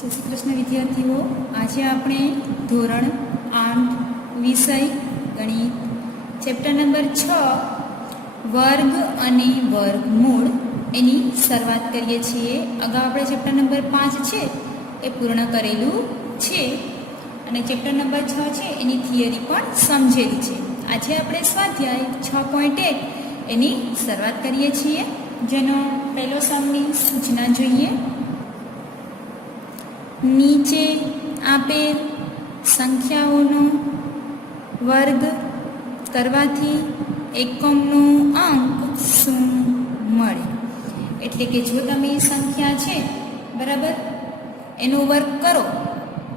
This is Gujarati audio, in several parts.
જય શ્રી કૃષ્ણ વિદ્યાર્થીઓ, આજે આપણે ધોરણ 8 વિષય ગણિત ચેપ્ટર નંબર 6 વર્ગ અને વર્ગમૂળ એની શરૂઆત કરીએ છીએ. અગાઉ આપણે ચેપ્ટર નંબર 5 છે એ પૂર્ણ કરેલું છે અને ચેપ્ટર નંબર 6 છે એની થિયરી પણ સમજેલી છે. આજે આપણે સ્વાધ્યાય 6.1 એની શરૂઆત કરીએ છીએ, જેનો પહેલો સમની સૂચના જોઈએ. નીચે આપેલ સંખ્યાઓનો વર્ગ કરવાથી એકમનો અંક શું મળે? એટલે કે જો તમે સંખ્યા છે બરાબર એનો વર્ગ કરો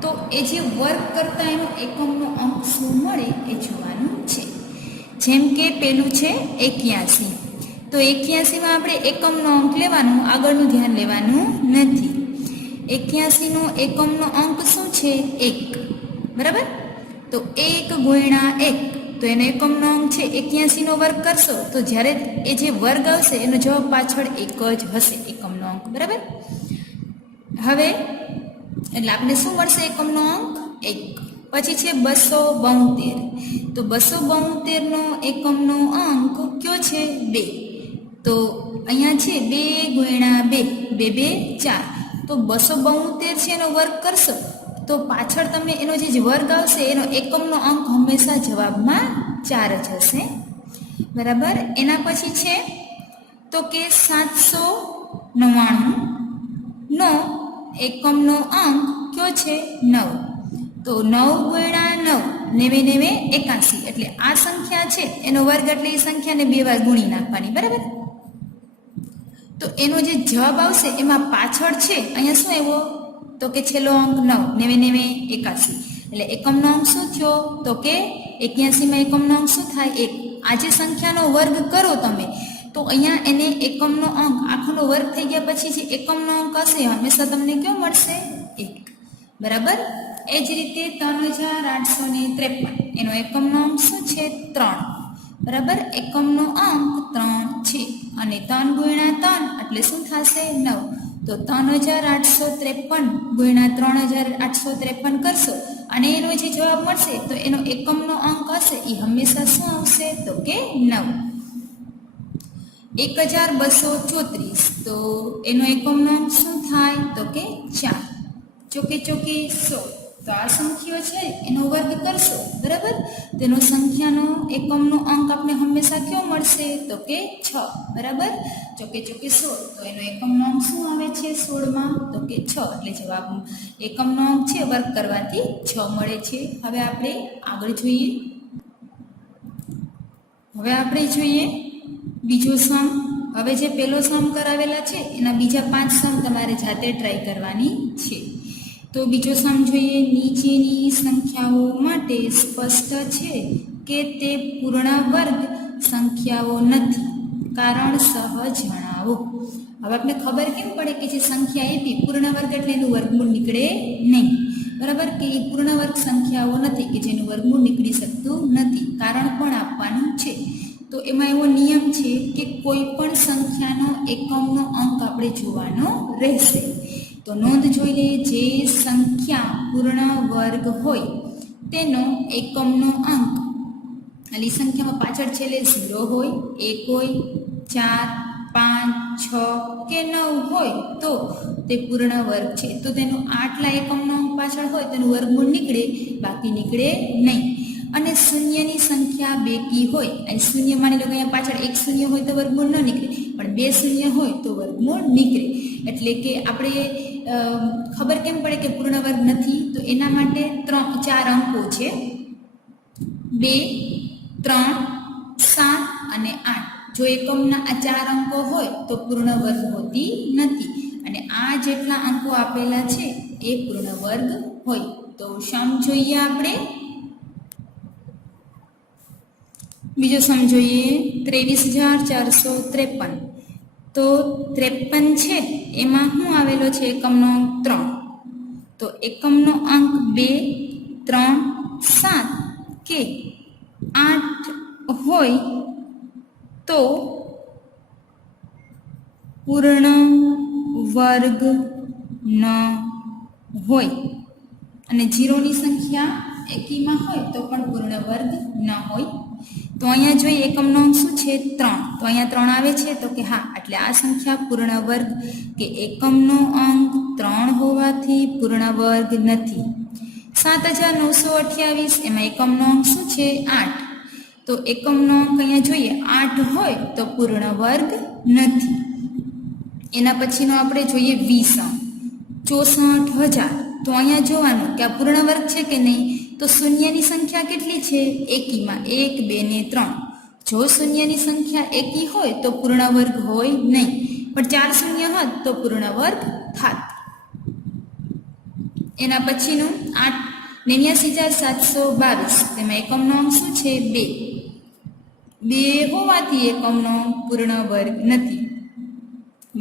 તો એ જે વર્ગ કરતા એનો એકમનો અંક શું મળે એ જોવાનું છે. જેમ કે પેલું છે 81, તો 81માં આપણે એકમનો અંક લેવાનો, આગળનું ધ્યાન લેવાનું નથી. 81નો એકમનો અંક શું છે? 1, બરાબર. તો 1 ગુણ્યા 1, તો એનો એકમનો અંક છે 81નો વર્ગ કરશો તો જ્યારે એ જે વર્ગ આવશે એનો જવાબ પાછળ 1 જ હશે એકમનો અંક, બરાબર. હવે એટલે આપણે શું મળશે? એકમનો અંક 1. પછી છે 272, તો 272નો એકમનો અંક કયો છે? 2. તો અહીંયા છે 2 ગુણ્યા 2, 2 2 4, તો 272 છે એનો વર્ગ કરશો તો પાછળ તમને એનો જે વર્ગ આવશે એનો એકમનો અંક હંમેશા જવાબમાં 4 જ હશે, બરાબર. એના પછી છે તો કે 799 નો એકમનો અંક કયો છે? 9. તો 9 ગુણ્યા 9, 9 9 81, એટલે આ સંખ્યા છે એનો વર્ગ એટલે એ સંખ્યાને 2 વાર ગુણી નાખવાની, બરાબર. તો એનો જે જવાબ આવશે એમાં પાછળ છે અહીંયા શું આવ્યો? તો કે છેલ્લો અંક 9, 9 9 81, એટલે એકમનો અંક શું થયો? તો કે 81માં એકમનો અંક શું થાય? 1. આ જે સંખ્યાનો વર્ગ કરો તમે તો અહીંયા એને એકમનો અંક આખોનો વર્ગ થઈ ગયા પછી જે એકમનો અંક હશે હંમેશા તમને કયો મળશે? 1, બરાબર. એ જ રીતે 3853 એનો એકમનો અંક શું છે? 3, બરાબર. એકમનો અંક 3 છે અને 3 ગુણ્યા 3 એટલે શું થશે? 9. તો 3853 ગુણ્યા 3853 કરશો અને એનો જે જવાબ મળશે તો એનો એકમનો અંક હશે એ હંમેશા શું આવશે? તો કે 9. 1234, તો એનો એકમનો અંક શું થાય? તો કે 4. ચોકે ચોકે 100, તો આ સંખ્યાઓ છે એનો વર્ગ કરશો, બરાબર. તેનો સંખ્યાનો એકમનો અંક આપણે હંમેશા કયો મળશે? તો કે 6, બરાબર. ચોકે ચોકે 16, તો એનો એકમનો અંક શું આવે છે 16માં? તો કે 6, એટલે જવાબ એકમનો અંક છે વર્ગ કરવાથી 6 મળે છે. હવે આપણે આગળ જોઈએ. હવે આપણે જોઈએ બીજો સમ. હવે જે પહેલો સમ કરાવેલા છે એના બીજા 5 સમ તમારે જાતે ટ્રાય કરવાની છે. તો બીજો સમ જોઈએ. નીચેની સંખ્યાઓ માટે સ્પષ્ટ છે કે તે પૂર્ણ વર્ગ સંખ્યાઓ નથી, કારણ સહ જણાવો. હવે આપણે ખબર કેમ પડે કે જે સંખ્યા આપી પૂર્ણ વર્ગ એટલે એનું વર્ગમૂળ નીકળે નહીં, બરાબર. કે એ પૂર્ણ વર્ગ સંખ્યાઓ નથી કે જેનું વર્ગમૂળ નીકળી શકતું નથી, કારણ પણ આપવાનું છે. તો એમાં એવો નિયમ છે કે કોઈ પણ સંખ્યાનો એકમનો અંક આપણે જોવાનો રહેશે. તો નોંધ જોઈ લઈએ. જે સંખ્યા પૂર્ણ વર્ગ હોય તેનો એકમનો અંક એટલે સંખ્યામાં પાછળ છેલ્લે 0 હોય, 1 હોય, 4, 5, 6 કે 9 હોય તો તે પૂર્ણ વર્ગ છે. તો તેનો આટલા એકમનો અંક પાછળ હોય તેનું વર્ગમૂળ નીકળે, બાકી નીકળે નહીં. અને શૂન્યની સંખ્યા બેકી હોય, અહીં શૂન્ય માની લો કે અહીંયા પાછળ 1 શૂન્ય હોય તો વર્ગમૂળ ન નીકળે, પણ 2 શૂન્ય હોય તો વર્ગમૂળ નીકળે. એટલે કે આપણે ખબર કેમ પડે કે પૂર્ણ વર્ગ નથી? તો એના માટે 4 અંકો છે, 2, 3, 7 અને 8. જો એકમના આ 4 અંકો હોય તો પૂર્ણ વર્ગ હોતી નથી, અને આ જેટલા અંકો આપેલા છે એ પૂર્ણ વર્ગ હોય. તો સમ જોઈએ આપણે. બીજો સમ જોઈએ. 23,453, તો 53 છે એમાં શું આવેલો છે? એકમનો અંક 3. તો એકમનો અંક 2, 3, 7 કે 8 હોય તો પૂર્ણ વર્ગ નથી. હોય અને 0ની સંખ્યા એકીમાં હોય તો પણ પૂર્ણ વર્ગ ન હોય. તો અહીંયા જોઈએ એકમનો અંક શું છે 3. તો અહીંયા 3 આવે છે તો કે હા, એટલે આ સંખ્યા પૂર્ણ વર્ગ કે એકમનો અંક 3 હોવાથી પૂર્ણ વર્ગ નથી. 7928 એમાં એકમનો અંક શું છે 8. તો એકમનો અંક અહીંયા જોઈએ 8 હોય તો પૂર્ણ વર્ગ નથી. એના પછીનો આપણે જોઈએ 20 અંક 64000. તો અહીંયા જોવાનું કે આ પૂર્ણ વર્ગ છે કે નહીં. તો શૂન્યની સંખ્યા કેટલી છે એકીમાં 1 2 ને 3. જો શૂન્યની સંખ્યા એકી હોય તો પૂર્ણ વર્ગ હોય નહીં, પણ 4 શૂન્ય હોત તો પૂર્ણ વર્ગ થાત. એના પછીનું 89722. તેમાં એકમનો અંક શું છે 2. 2 હોવાથી એકમનો પૂર્ણ વર્ગ નથી.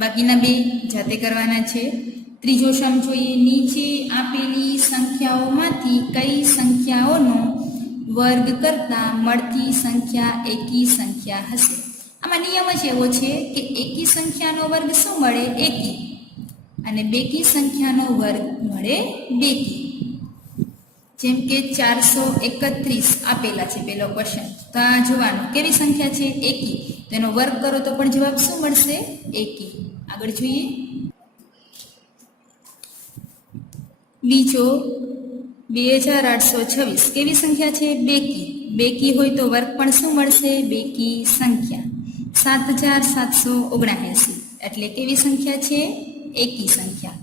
બાકીના 2 જાતે કરવાના છે. ત્રીજો સમ જોઈએ. નીચે આપેલી સંખ્યાઓમાંથી કઈ સંખ્યાઓનો વર્ગ કરતા મળતી સંખ્યા એકી સંખ્યા હશે? આમાં નિયમ જ એવો છે કે એકી સંખ્યાનો વર્ગ શું મળે એકી, અને બેકી સંખ્યાનો વર્ગ મળે બેકી. જેમ કે 431 આપેલા છે પેલો ક્વેશ્ચન. તો આ જોવાનું કેવી સંખ્યા છે એકી, તો એનો વર્ગ કરો તો પણ જવાબ શું મળશે એકી. આગળ જોઈએ બીજો 2826 કેવી સંખ્યા છે બેકી. બેકી હોય તો વર્ગ પણ શું મળશે બેકી સંખ્યા. 7779 એટલે કેવી સંખ્યા છે એકી સંખ્યા,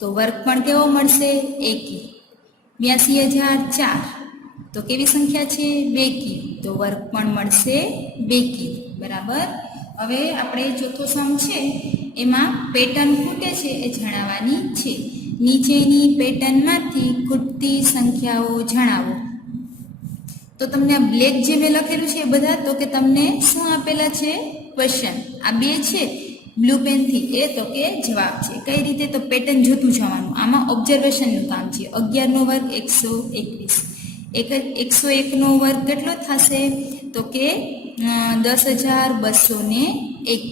તો વર્ગ પણ કેવો મળશે એકી. 82004 તો કેવી સંખ્યા છે બેકી, તો વર્ગ પણ મળશે બેકી. બરાબર. હવે આપણે ચોથો સમ છે એમાં પેટર્ન ખૂટે છે એ જણાવવાની છે. નીચેની પેટર્નમાંથી ખૂટતી સંખ્યાઓ જણાવો. તો તમને આ બ્લેક જે મેં લખેલું છે એ બધા તો કે તમને શું આપેલા છે ક્વેશ્ચન. આ 2 છે બ્લુ પેનથી એ તો કે જવાબ છે. કઈ રીતે, તો પેટર્ન જોતું જવાનું. આમાં ઓબ્ઝર્વેશનનું કામ છે. 11 નો વર્ગ 121. 101 નો વર્ગ કેટલો થશે, તો કે 10201.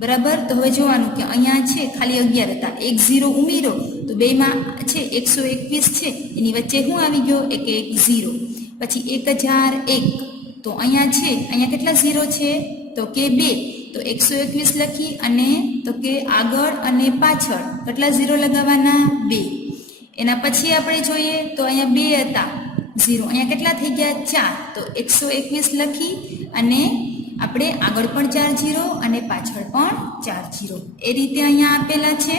બરાબર. તો હવે જોવાનું કે અહીંયા છે ખાલી 11 હતા, 1 0 ઉમેરો તો બેમાં છે 121 છે, એની વચ્ચે શું આવી ગયો 1 0. પછી 1001 તો અહીંયા છે, અહીંયા કેટલા 0 છે તો કે 2, તો 121 લખી અને તો કે આગળ અને પાછળ કેટલા 0 લગાવવાના 2. એના પછી આપણે જોઈએ તો અહીંયા 2 હતા 0, અહીંયા કેટલા થઈ ગયા 4, તો 121 લખી અને આપણે આગળ પણ 4 0 અને પાછળ પણ 4 0 એ રીતે અહીંયા આપેલા છે.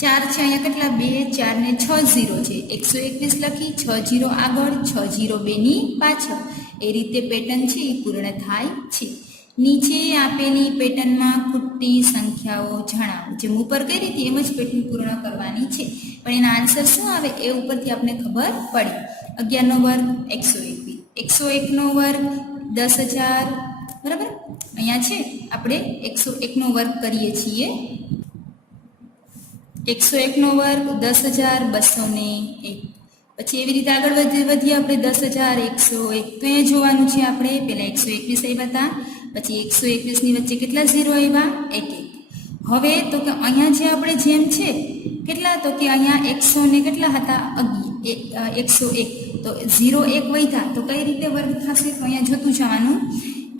4 છે અહીંયા કેટલા 2 4 ને 6 0 છે, 121 લખી 6 0 આગળ 6 0 2 ની પાછળ. એ રીતે પેટર્ન છે એ પૂર્ણ થાય છે. નીચે આપેલી પેટર્નમાં ખૂટતી સંખ્યાઓ જણાવો. જેમ ઉપર કઈ રીતે એમ જ પેટર્ન પૂર્ણ કરવાની છે, પણ એના આન્સર શું આવે એ ઉપરથી આપણે ખબર પડી. 11 નો વર્ગ 121, 101 નો વર્ગ 10000. બરાબર. અહીંયા છે આપણે 101 નો વર્ગ કરીએ છીએ. 101 નો વર્ગ 10201. પછી એવી રીતે આગળ વધીએ આપણે 10101. તો અહીંયા જોવાનું છે આપણે પહેલા 121 આવ્યા હતા, પછી 121 ની વચ્ચે કેટલા 0 આવ્યા 1 1. હવે તો કે અહીંયા જે આપણે જેમ છે કેટલા, તો કે અહીંયા 100 ને કેટલા હતા 101, તો 0 1 વધ્યા તો કઈ રીતે વર્ગ થશે, તો અહીંયા જોતું જવાનું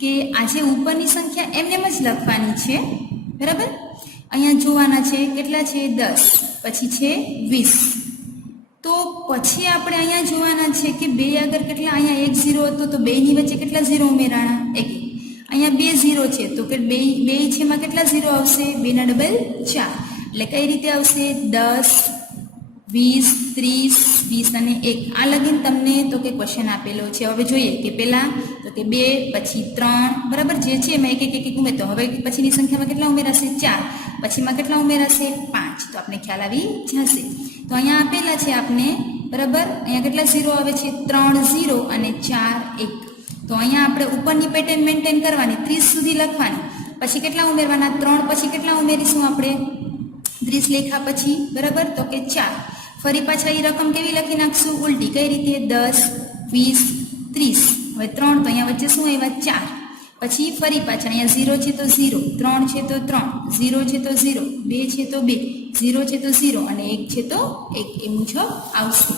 કે આજે ઉપરની સંખ્યા એમને જ લખવાની છે. બરાબર. અહીંયા જોવાના છે કેટલા છે 10, પછી છે 20. તો પછી આપણે અહીંયા જોવાના છે કે 2 આગળ કેટલા, અહીંયા 1 0 હતો તો 2 ની વચ્ચે કેટલા 0 ઉમેરાણા 1 1. અહીંયા 2 0 છે તો કે 2 છે એમાં કેટલા 0 આવશે 2 ના ડબલ 4. એટલે કઈ રીતે આવશે 10 20 30 20 અને 1. આ લગીન તમને તો કે ક્વેશ્ચન આપેલો છે. હવે જોઈએ કે પહેલા તો કે 2 પછી 3. બરાબર. જે છે એમાં 1 1 1 ઉમેરતો. હવે પછીની સંખ્યામાં કેટલા ઉમેરાશે 4, પછીમાં કેટલા ઉમેરાશે 5. તો આપણે ખ્યાલ આવી જશે. તો અહીંયા આપેલા છે આપને. બરાબર. અહીંયા કેટલા 0 આવે છે 3 0 અને 4 1. તો અહીંયા આપણે ઉપરની પેટર્ન મેન્ટેન કરવાની, 30 સુધી લખવાની. પછી કેટલા ઉમેરવાના 3, પછી કેટલા ઉમેરીશું આપણે 30 લેખા પછી. બરાબર. તો કે 4. ફરી પાછા એ રકમ કેવી લખી નાખશું ઉલટી. કઈ રીતે 10 20 30. હવે 3 તો અહીંયા વચ્ચે શું આવ્યા 4. પછી ફરી પાછા અહીંયા 0 છે તો 0, 3 છે તો 3, 0 છે તો 0, 2 છે તો 2, 0 છે તો 0 અને 1 છે તો 1 એ મુજબ આવશે.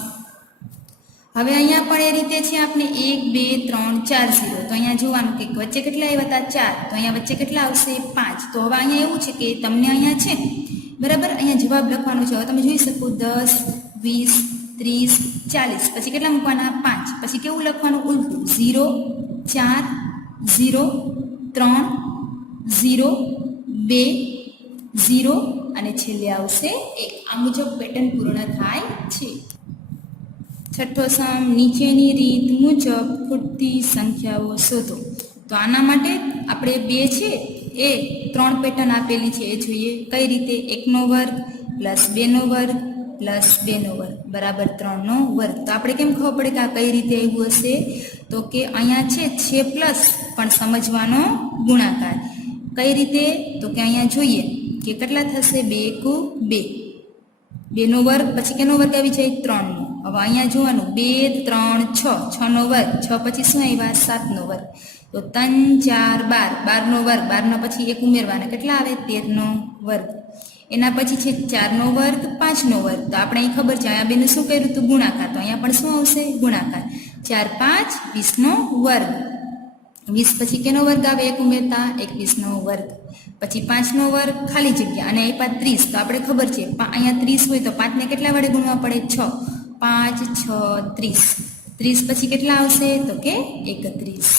હવે અહીંયા પણ એ રીતે છે આપણે 1 2 3 4 0 તો અહીંયા જોવાનું કે વચ્ચે કેટલા આવ્યા હતા 4 તો અહીંયા વચ્ચે કેટલા આવશે 5. તો હવે અહીંયા એવું છે કે તમને અહીંયા છે બરાબર અહીંયા જવાબ લખવાનો છે. હવે તમે જોઈ શકો 10 20 30 40 પછી કેટલા મૂકવાના 5 પછી કેવું લખવાનું ઉલટું 0 4 0 3 0 2 0 અને છેલ્લે આવશે 1. આ મુજબ પેટર્ન પૂર્ણ થાય છે. છઠ્ઠો સમ નીચેની રીત મુજબ ખૂટતી સંખ્યાઓ શોધો. તો આના માટે આપણે 2 છે એ 3 પેટર્ન આપેલી છે એ જોઈએ. કઈ રીતે 1 નો વર્ગ પ્લસ 2 નો વર્ગ પ્લસ 2 નો વર્ગ બરાબર 3 નો વર્ગ. તો આપણે કેમ ખબર પડે કે આ કઈ રીતે આવ્યું હશે? તો કે અહીંયા છે પ્લસ પણ સમજવાનો ગુણાકાર. કઈ રીતે? તો કે અહીંયા જોઈએ કે કેટલા થશે 2 એકુ 2 2 નો વર્ગ પછી કેનો વર્ગ આવી જાય 3 નો. હવે અહીંયા જોવાનું 2 3 6 6 નો વર્ગ 6 પછી શું આવ્યા 7 નો વર્ગ. તો 3 4 12 12 નો વર્ગ 12 નો પછી 1 ઉમેરવાના કેટલા આવે 13 નો વર્ગ. એના પછી છે 4 નો વર્ગ 5 નો વર્ગ. તો આપણે અહીં ખબર છે અહીંયા બેનું શું કર્યું હતું ગુણાકાર. તો અહીંયા પણ શું આવશે ગુણાકાર. 4 5 20 નો વર્ગ 20 પછી કેનો વર્ગ આવે 1 ઉમેરતા 21 નો વર્ગ. પછી 5 નો વર્ગ ખાલી જગ્યા અને એ પાછ 30. તો આપણે ખબર છે અહીંયા 30 હોય તો 5 ને કેટલા વડે ગુણવા પડે 6 5 6 30 30 પછી કેટલા આવશે તો કે 31.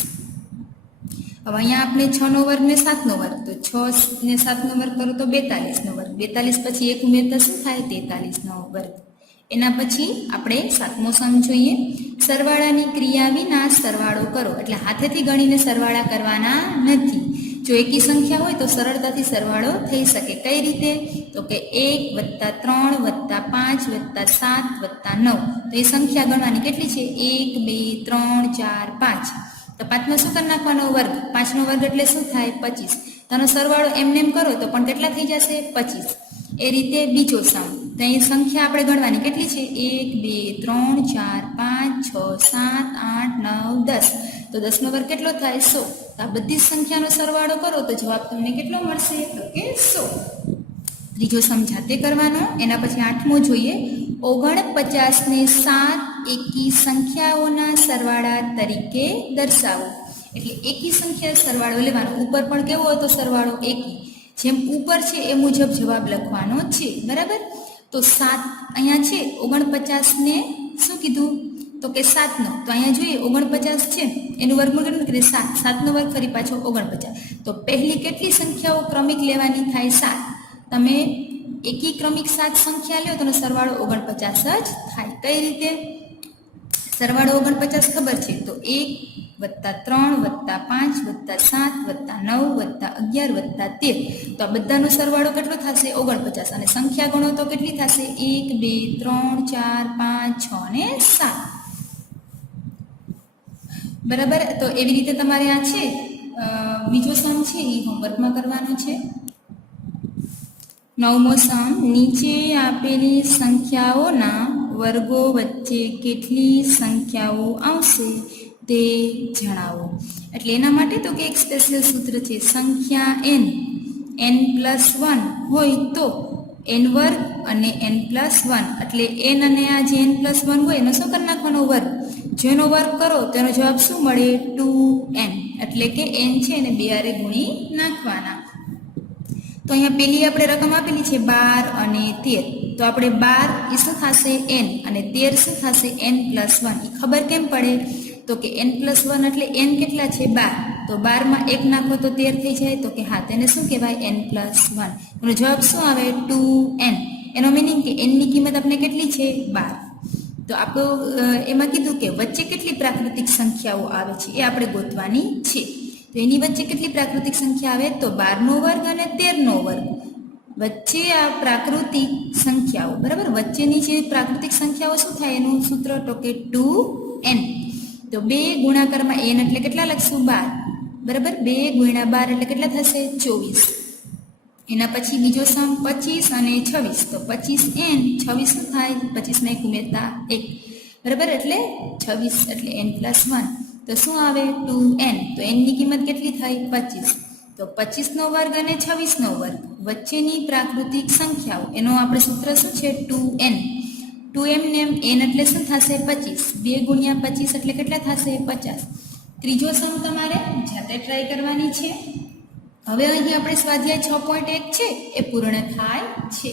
હવે અહીંયા આપણે 6 નો વર્ગ ને 7 નો વર્ગ તો 6 ને 7 નો વર્ગ કરો તો 42 નો વર્ગ 42 પછી 1 ઉમેરતા શું થાય 43 નો વર્ગ. એના પછી આપણે 7મો સમ જોઈએ. સરવાળાની ક્રિયા વિના સરવાળો કરો. એટલે હાથેથી ગણીને સરવાળા કરવાના નથી. જો એકી સંખ્યા હોય તો સરળતાથી સરવાળો થઈ શકે. કઈ રીતે? તો કે 1 + 3 + 5 + 7 + 9. તો એ સંખ્યા ગણવાની કેટલી છે 1 2 3 4 5. તો 5નો શું કરી નાખવાનો વર્ગ 5 નો વર્ગ એટલે શું થાય 25. તેનો સરવાળો એમને કરો તો પણ કેટલા થઈ જશે 25. એ રીતે બીજો સમ. તો અહીં સંખ્યા આપણે ગણવાની કેટલી છે 1 2 3 4 5 6 7 8 9 10. તો 10 નો વર્ગ કેટલો થાય 100. તો આ બધી જ સંખ્યાનો સરવાળો કરો તો જવાબ તમને કેટલો મળશે તો કે 100. ત્રીજો સમ જાતે કરવાનો. એના પછી 8મો જોઈએ. 49 ને 7 એકી સંખ્યાઓના સરવાળા તરીકે દર્શાવો. એટલે એકી સંખ્યા સરવાળો લેવાનો. ઉપર પણ કેવો હતો સરવાળો એકી. જેમ ઉપર છે એ મુજબ જવાબ લખવાનો છે બરાબર. તો 7 અહીંયા છે 49 ને શું કીધું તો કે 7 નો. તો અહીંયા જોઈએ 49 છે એનું વર્ગમૂળ કેટલું કરે 7. 7 નો વર્ગ ફરી પાછો 49. તો પહેલી કેટલી સંખ્યાઓ ક્રમિક લેવાની થાય 7. તમે એકી ક્રમિક 7 સંખ્યા લ્યો તો સરવાળો 49 જ થાય. કઈ રીતે સરવાળો 49 ખબર છે? તો 1 + 3 + 5 + 7 + 9 + 11 + 13. તો આ બધાનો સરવાળો કેટલો થશે 49. અને સંખ્યા ગણો તો કેટલી થશે 1 2 3 4 5 6 અને 7 બરાબર. તો એવી રીતે તમારે આ છે બીજો સમ છે એ હોમવર્કમાં કરવાનો છે. 9મો સમ. નીચે આપેલી સંખ્યાઓના વર્ગો વચ્ચે કેટલી સંખ્યાઓ આવશે તે જણાવો. એટલે એના માટે તો કે એક સ્પેશિયલ સૂત્ર છે. સંખ્યા n + 1 હોય તો n વર્ગ અને n + 1. એટલે n અને આ જે n + 1 હોય એનો શું કરી નાખવાનો વર્ગ. જેનો વર્ગ કરો તેનો જવાબ શું મળે 2n. એટલે કે n છે એને 2 હારે ગુણી નાખવાના. તો અહીંયા પેલી આપણે રકમ આપેલી છે 12 અને 13. તો આપણે 12 એ શું થશે n અને 13 શું થશે n + 1. એ ખબર કેમ પડે? તો કે n + 1 એટલે n કેટલા છે 12. તો 12 માં 1 નાખો તો 13 થઈ જાય. તો કે હા તેને શું કહેવાય n + 1. એનો જવાબ શું આવે 2n. એનો મીનિંગ કે n ની કિંમત આપણે કેટલી છે 12. તો આપણું એમાં કીધું કે વચ્ચે કેટલી પ્રાકૃતિક સંખ્યાઓ આવે છે એ આપણે ગોતવાની છે. તો એની વચ્ચે કેટલી પ્રાકૃતિક સંખ્યા આવે તો 12 નો વર્ગ અને 13 નો વર્ગ. વચ્ચે આ પ્રાકૃતિક સંખ્યાઓ બરાબર. વચ્ચેની જે પ્રાકૃતિક સંખ્યાઓ શું થાય એનું સૂત્ર તો કે 2n. તો 2 ગુણાકારમાં n એટલે કેટલા લખશું 12 બરાબર. 2 × 12 એટલે કેટલા થશે 24. એના પછી બીજો સમ 25 અને 26. તો 25n 26 શું થાય 25 ને 1 ઉમેરતા 1 બરાબર. એટલે 26 એટલે n + 1. તો શું આવે 2n. તો n ની કિંમત કેટલી થાય 25. તો 25 નો વર્ગ અને 26 નો વર્ગ વચ્ચેની પ્રાકૃતિક સંખ્યાઓ એનો આપણે સૂત્ર શું છે 2n 2m ને n એટલે શું થશે 25 2 ગુણ્યા 25 એટલે કેટલા થશે 50 ત્રીજો સમ તમારે જાતે ટ્રાય કરવાની છે હવે અહીં આપણે સ્વાધ્યાય 6.1 છે એ પૂર્ણ થાય છે